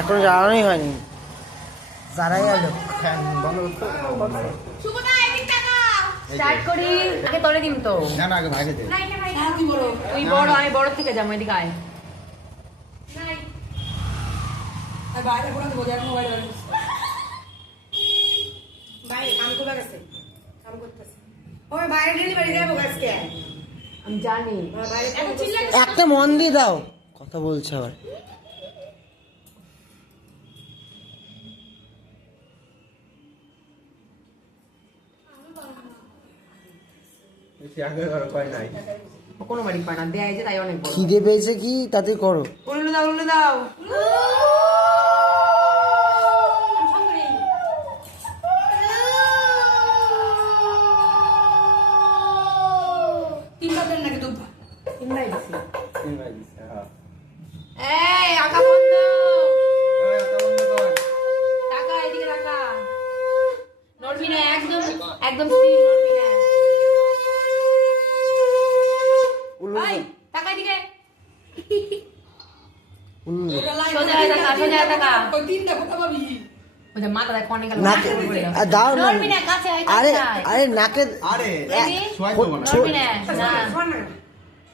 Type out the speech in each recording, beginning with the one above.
এখন জানানোই হয়নি। যারাই আলো। শুভদা এদিক টাকা স্টার্ট করি। আগে তোলে দিম তো। না না আগে ভাগে দে। তুই বড় আমি বড় থেকে যাব এদিকে আয়। আমি জানি। একটা মন দিয়ে দাও। কথা বলছে আবার। কোনো বাড়ি পায় না দেয় যে তাই অনেক খিদে পেয়েছে কি? তাতে করো। উল্লু দাও উল্লু দাও। তিনবার দিছি তিন ভাই হ্যাঁ এই আঁকা বন্ধ। ওই আটা বন্ধ কর টাকা এদিকে টাকা নড়বি না একদম একদম স্থির নড়বি না উল্লু এই টাকা এদিকে। উল্লু সোজা অনেক নাকে আর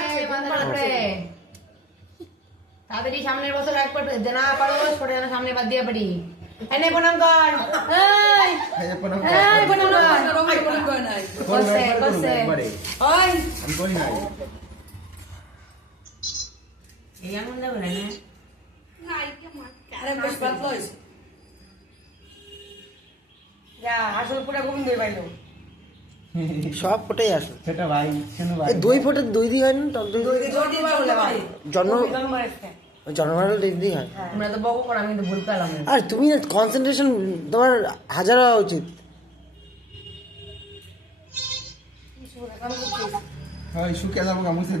মাথার উপরে তাড়াতাড়ি সামনের বছর একবার যে না পারো ছোট যেন সামনে বাদ দিয়ে পারি এনে প্রণাম কর এই। এই প্রণাম এই প্রণাম কর করছে, করছে। একবারে। আমি করি নাই। এই এমন যাবে না। না? সব ফোটাই আসো। সেটা ভাই শুনু ভাই। এই দই ফোটে দই দিয়ে হয় না? টক দই জন্ম জন্মদিন দই দিয়ে হয়। না আর তুমি কনসেন্ট্রেশন তোমার হাজার হওয়া উচিত। ওই শুকে যাব গামুছে